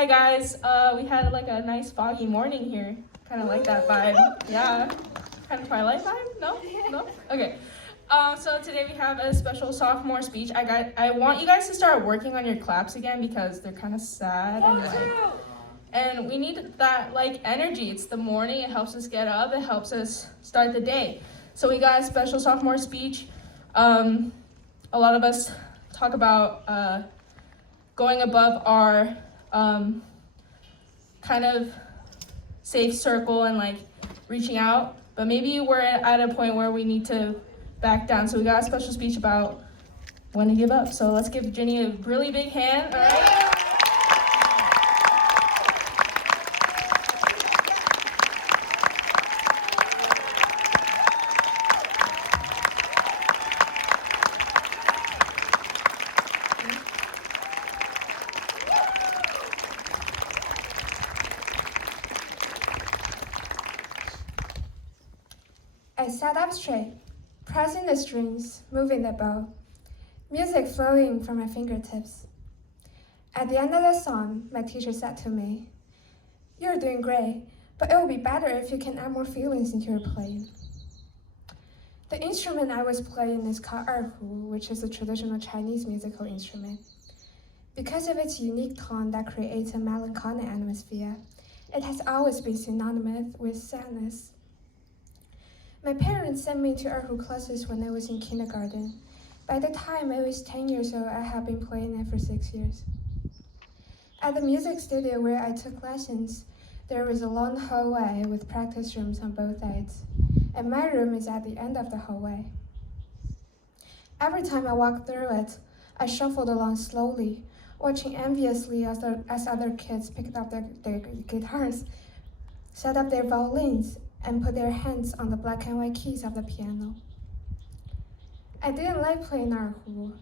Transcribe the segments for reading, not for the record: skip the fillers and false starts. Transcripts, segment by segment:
Hi guys, we had like a nice foggy morning here. Kind of like that vibe. Yeah, kind of Twilight vibe. No, no. Okay. So today we have a special sophomore speech. I want you guys to start working on your claps again because they're kind of sad and we need that like energy. It's the morning. It helps us get up. It helps us start the day. So we got a special sophomore speech. A lot of us talk about going above our kind of safe circle and like reaching out, but maybe we're at a point where we need to back down. So we got a special speech about when to give up. So let's give Jenny a really big hand, all right? I sat up straight, pressing the strings, moving the bow, music flowing from my fingertips. At the end of the song, my teacher said to me, "You're doing great, but it will be better if you can add more feelings into your playing." The instrument I was playing is called erhu, which is a traditional Chinese musical instrument. Because of its unique tone that creates a melancholic atmosphere, it has always been synonymous with sadness. My parents sent me to erhu classes when I was in kindergarten. By the time I was 10 years old, I had been playing it for 6 years. At the music studio where I took lessons, there was a long hallway with practice rooms on both sides, and my room is at the end of the hallway. Every time I walked through it, I shuffled along slowly, watching enviously as other kids picked up their guitars, set up their violins, and put their hands on the black and white keys of the piano. I didn't like playing erhu.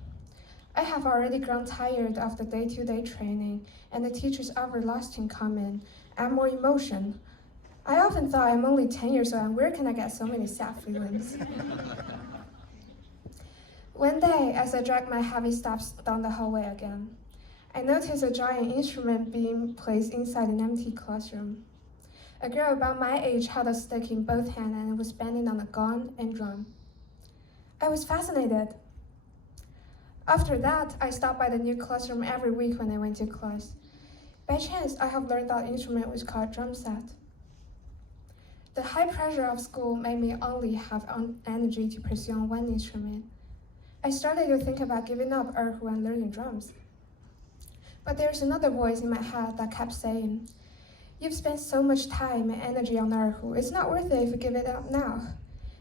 I have already grown tired of the day-to-day training and the teacher's everlasting comment, "Add more emotion." I often thought I'm only 10 years old and where can I get so many sad feelings? One day, as I dragged my heavy steps down the hallway again, I noticed a giant instrument being placed inside an empty classroom. A girl about my age held a stick in both hands and was banging on a gong and drum. I was fascinated. After that, I stopped by the new classroom every week when I went to class. By chance, I have learned that instrument was called drum set. The high pressure of school made me only have energy to pursue one instrument. I started to think about giving up erhu and learning drums. But there's another voice in my head that kept saying, "You've spent so much time and energy on erhu. It's not worth it if you give it up now.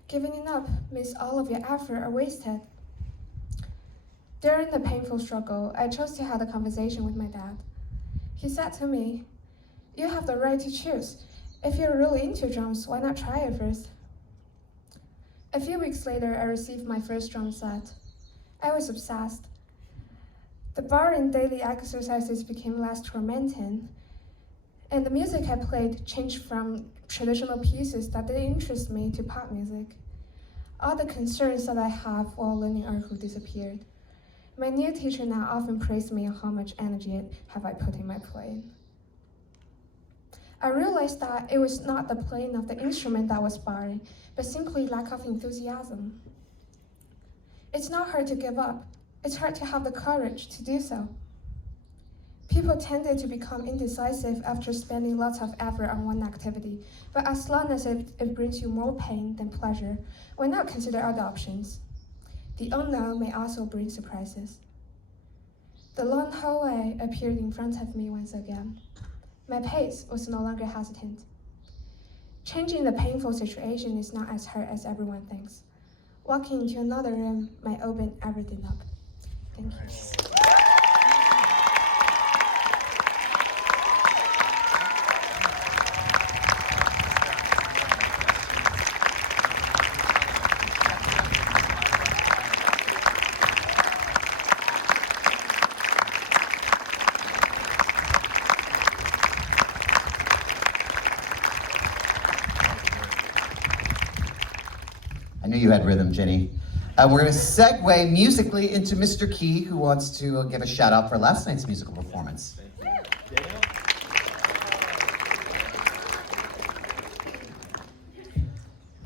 Giving it up means all of your effort are wasted." During the painful struggle, I chose to have a conversation with my dad. He said to me, "You have the right to choose. If you're really into drums, why not try it first?" A few weeks later, I received my first drum set. I was obsessed. The boring daily exercises became less tormenting, and the music I played changed from traditional pieces that didn't interest me to pop music. All the concerns that I have while learning erhu disappeared. My new teacher now often praised me on how much energy have I put in my playing. I realized that it was not the playing of the instrument that was boring, but simply lack of enthusiasm. It's not hard to give up. It's hard to have the courage to do so. People tended to become indecisive after spending lots of effort on one activity, but as long as it brings you more pain than pleasure, why not consider other options? The unknown may also bring surprises. The long hallway appeared in front of me once again. My pace was no longer hesitant. Changing the painful situation is not as hard as everyone thinks. Walking into another room might open everything up. Thank you. I knew you had rhythm, Jenny. We're going to segue musically into Mr. Key, who wants to give a shout out for last night's musical performance.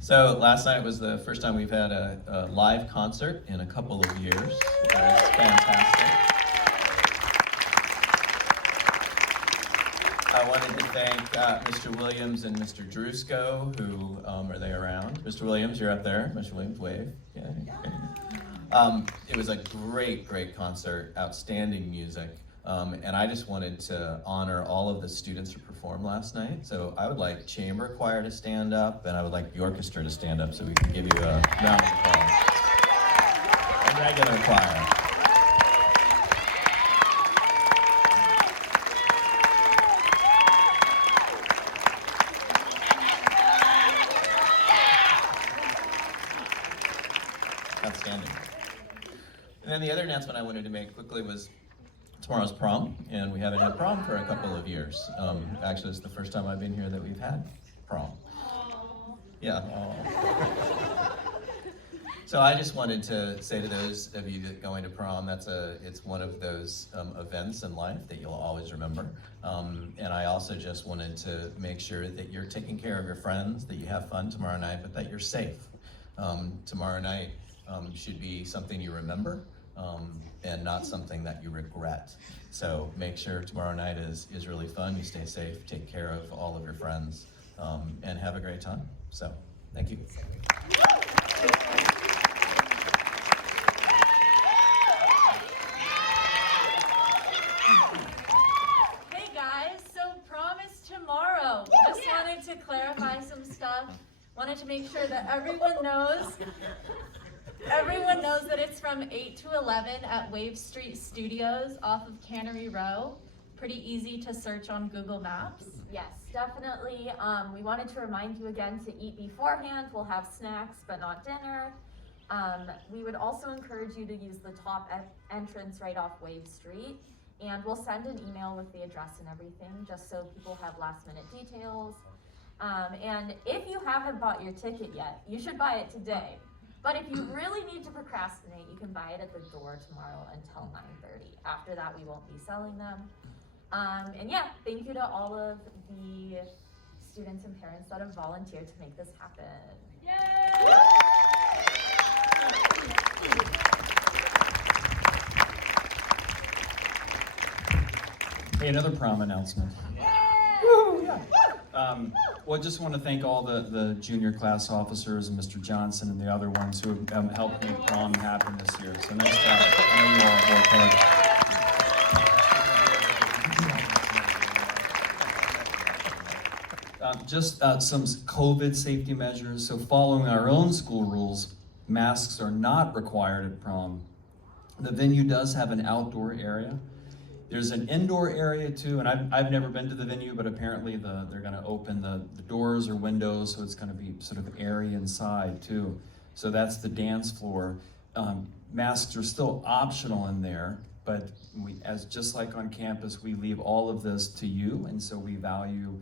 So last night was the first time we've had a live concert in a couple of years. It was fantastic. I wanted to thank Mr. Williams and Mr. Drusko, who are they around? Mr. Williams, you're up there. Mr. Williams, wave. Yeah. It was a great, great concert, outstanding music. And I just wanted to honor all of the students who performed last night. So I would like chamber choir to stand up, and I would like the orchestra to stand up so we can give you a round of applause. And regular choir. Outstanding. And then the other announcement I wanted to make quickly was tomorrow's prom, and we haven't had prom for a couple of years. Actually, it's the first time I've been here that we've had prom. Yeah. So I just wanted to say to those of you that going to prom, it's one of those events in life that you'll always remember. And I also just wanted to make sure that you're taking care of your friends, that you have fun tomorrow night, but that you're safe. Tomorrow night should be something you remember. And not something that you regret. So make sure tomorrow night is really fun, you stay safe, take care of all of your friends, and have a great time. So, thank you. Hey guys, so prom is tomorrow. Just wanted to clarify some stuff. Wanted to make sure that everyone knows that it's from 8 to 11 at Wave Street Studios off of Cannery Row. Pretty easy to search on Google Maps. Yes, definitely. We wanted to remind you again to eat beforehand. We'll have snacks, but not dinner. We would also encourage you to use the top entrance right off Wave Street. And we'll send an email with the address and everything, just so people have last minute details. And if you haven't bought your ticket yet, you should buy it today. But if you really need to procrastinate, you can buy it at the door tomorrow until 9:30. After that, we won't be selling them. And yeah, thank you to all of the students and parents that have volunteered to make this happen. Yay! Hey, another prom announcement. Well, I just want to thank all the junior class officers and Mr. Johnson and the other ones who have helped make prom happen this year. So nice job. I know you all worked hard. Just some COVID safety measures. So following our own school rules, masks are not required at prom. The venue does have an outdoor area. There's an indoor area too, and I've never been to the venue, but apparently they're gonna open the doors or windows, so it's gonna be sort of airy inside too. So that's the dance floor. Masks are still optional in there, but just like on campus, we leave all of this to you, and so we value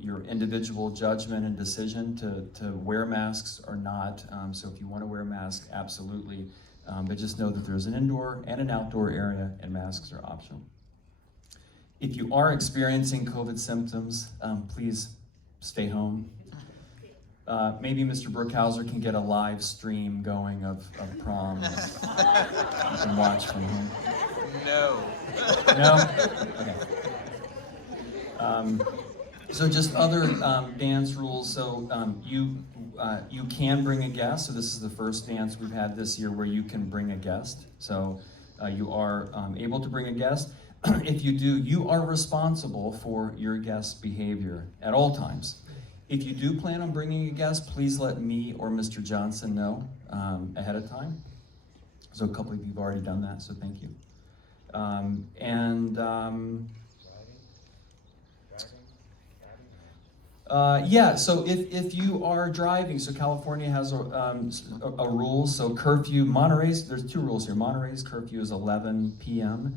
your individual judgment and decision to wear masks or not. So if you wanna wear a mask, absolutely. But just know that there's an indoor and an outdoor area, and masks are optional. If you are experiencing COVID symptoms, please stay home. Maybe Mr. Brookhauser can get a live stream going of prom. You can watch from home. No. No? Okay. So just other dance rules. So you can bring a guest. So this is the first dance we've had this year where you can bring a guest. So you are able to bring a guest. If you do, you are responsible for your guest's behavior at all times. If you do plan on bringing a guest, please let me or Mr. Johnson know ahead of time. So a couple of you have already done that, so thank you. Yeah, so if you are driving, so California has a rule, so curfew, Monterey's, there's two rules here. Monterey's curfew is 11 p.m.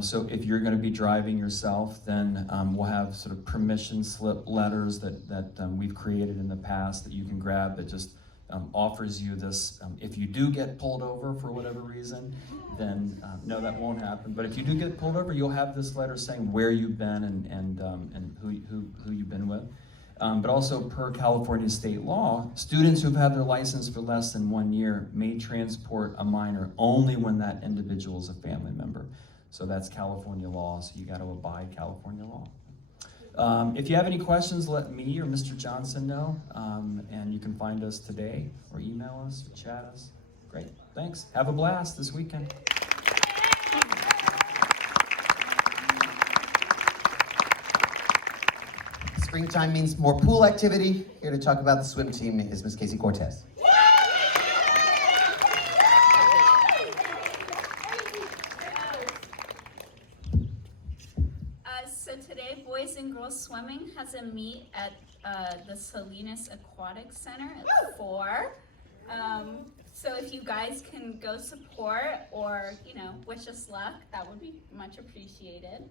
So if you're going to be driving yourself, then we'll have sort of permission slip letters that we've created in the past that you can grab that just offers you this. If you do get pulled over for whatever reason, then no, that won't happen. But if you do get pulled over, you'll have this letter saying where you've been and who you've been with. But also per California state law, students who've had their license for less than 1 year may transport a minor only when that individual is a family member. So that's California law, so you got to abide California law. If you have any questions, let me or Mr. Johnson know, and you can find us today or email us or chat us. Great, thanks. Have a blast this weekend. Springtime means more pool activity. Here to talk about the swim team is Miss Casey Cortez. So today, boys and girls swimming has a meet at the Salinas Aquatic Center at 4. So if you guys can go support or, wish us luck, that would be much appreciated.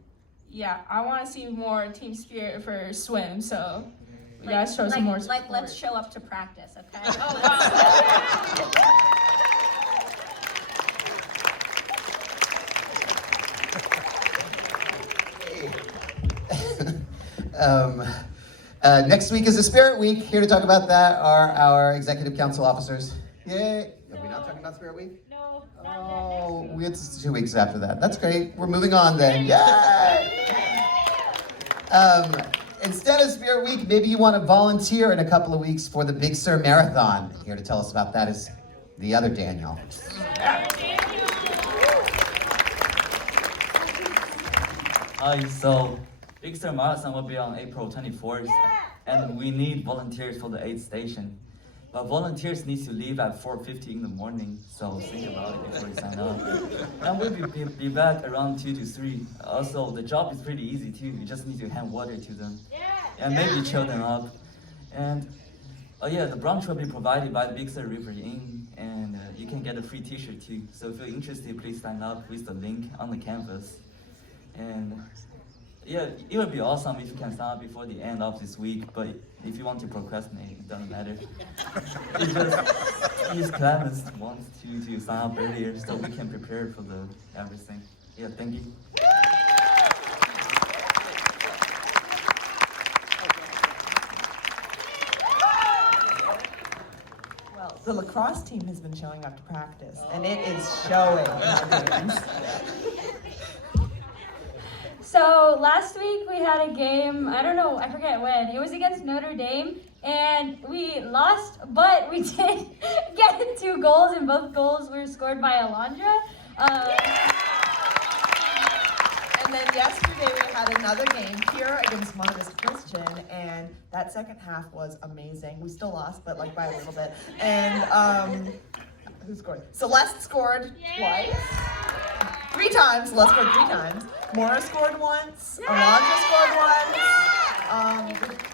Yeah, I want to see more team spirit for swim, so you guys show some more support. Let's show up to practice, okay? Oh, wow. Next week is the Spirit Week. Here to talk about that are our Executive Council officers. Yay! Are we not talking about Spirit Week? No, Oh, it's 2 weeks after that. That's great. We're moving on then. Yay! Instead of Spirit Week, maybe you want to volunteer in a couple of weeks for the Big Sur Marathon. Here to tell us about that is the other Daniel. Hi, so Big Sur Marathon will be on April 24th, and we need volunteers for the aid station. But volunteers need to leave at 4:50 in the morning, so think about it before you sign up. And we'll be back around 2 to 3. Also, the job is pretty easy too. You just need to hand water to them, and maybe chill them up. And the brunch will be provided by the Big Sur River Inn, and you can get a free T-shirt too. So if you're interested, please sign up with the link on the campus. And it would be awesome if you can sign up before the end of this week, but if you want to procrastinate, it doesn't matter. It's just Miss Clemens wants to sign up earlier so we can prepare for everything. Yeah, thank you. Well, the lacrosse team has been showing up to practice, and it is showing in our games. So last week we had a game, I forget when, it was against Notre Dame, and we lost, but we did get 2 goals, and both goals were scored by Alondra. And then yesterday we had another game here against Monmouth Christian, and that second half was amazing. We still lost, but by a little bit. And who scored? Celeste scored twice. 3 times. Celeste scored 3 times. Mora scored once. Alondra scored once.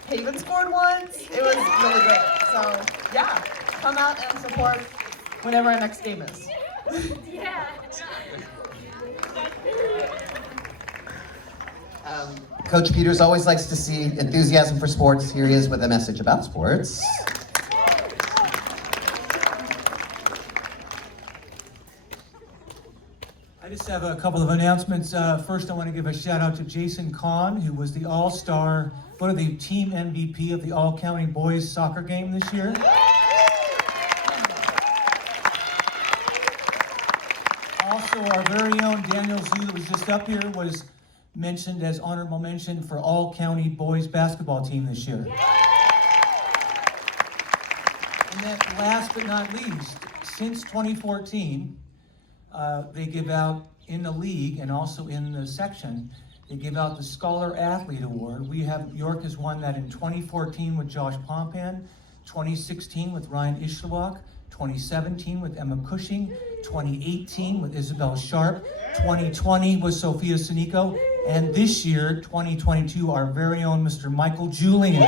Haven scored once. It was really great. So yeah, come out and support whenever our next game is. Coach Peters always likes to see enthusiasm for sports. Here he is with a message about sports. I just have a couple of announcements. First, I want to give a shout out to Jason Kahn, who was the all-star, voted the team MVP of the all-county boys soccer game this year. Also, our very own Daniel Zhu, that was just up here, was mentioned as honorable mention for all-county boys basketball team this year. And then last but not least, since 2014, they give out in the league and also in the section, they give out the Scholar Athlete Award. York has won that in 2014 with Josh Pompan, 2016 with Ryan Ishlawak, 2017 with Emma Cushing, 2018 with Isabel Sharp, 2020 with Sophia Sinico, and this year, 2022, our very own Mr. Michael Julian.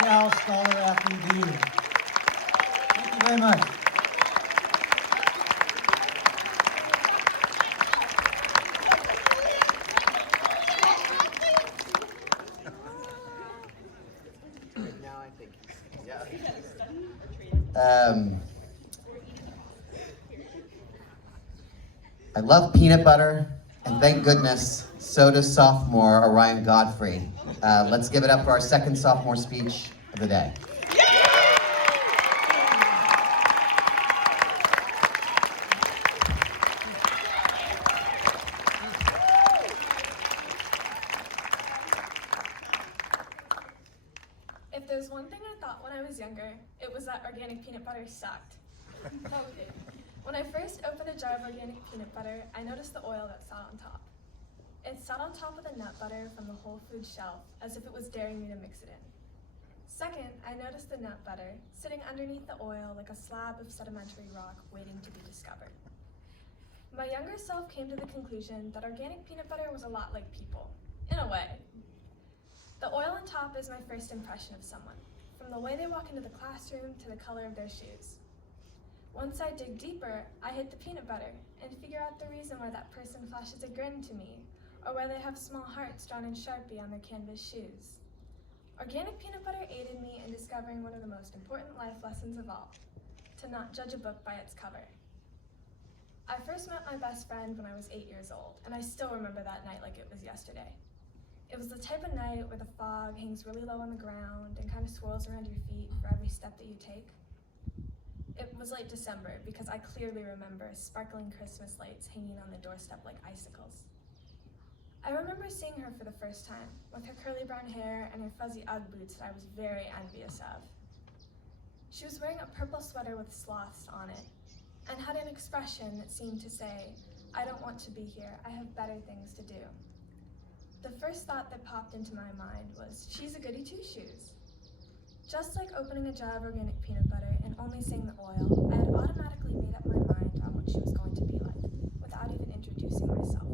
ECAL Scholar Athlete of the Year. Thank you very much. I love peanut butter, and thank goodness So does sophomore Orion Godfrey. Let's give it up for our second sophomore speech of the day. If there's one thing I thought when I was younger, it was that organic peanut butter sucked. Okay. When I first opened a jar of organic peanut butter, I noticed the oil that sat on top. It sat on top of the nut butter from the Whole Foods shelf, as if it was daring me to mix it in. Second, I noticed the nut butter sitting underneath the oil like a slab of sedimentary rock waiting to be discovered. My younger self came to the conclusion that organic peanut butter was a lot like people, in a way. The oil on top is my first impression of someone, from the way they walk into the classroom to the color of their shoes. Once I dig deeper, I hit the peanut butter and figure out the reason why that person flashes a grin to me, or why they have small hearts drawn in Sharpie on their canvas shoes. Organic peanut butter aided me in discovering one of the most important life lessons of all, to not judge a book by its cover. I first met my best friend when I was 8 years old, and I still remember that night like it was yesterday. It was the type of night where the fog hangs really low on the ground and kind of swirls around your feet for every step that you take. It was late December because I clearly remember sparkling Christmas lights hanging on the doorstep like icicles. I remember seeing her for the first time, with her curly brown hair and her fuzzy Ugg boots that I was very envious of. She was wearing a purple sweater with sloths on it, and had an expression that seemed to say, "I don't want to be here, I have better things to do." The first thought that popped into my mind was, she's a goody two-shoes. Just like opening a jar of organic peanut butter and only seeing the oil, I had automatically made up my mind on what she was going to be like, without even introducing myself.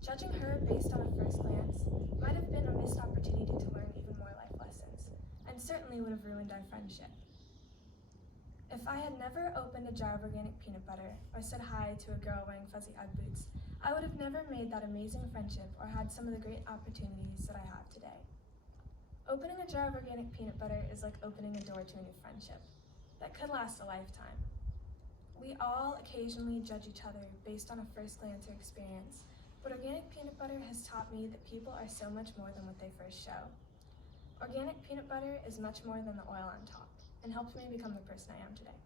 Judging her based on a first glance might have been a missed opportunity to learn even more life lessons, and certainly would have ruined our friendship. If I had never opened a jar of organic peanut butter or said hi to a girl wearing fuzzy Ugg boots, I would have never made that amazing friendship or had some of the great opportunities that I have today. Opening a jar of organic peanut butter is like opening a door to a new friendship that could last a lifetime. We all occasionally judge each other based on a first glance or experience, but organic peanut butter has taught me that people are so much more than what they first show. Organic peanut butter is much more than the oil on top, and helped me become the person I am today.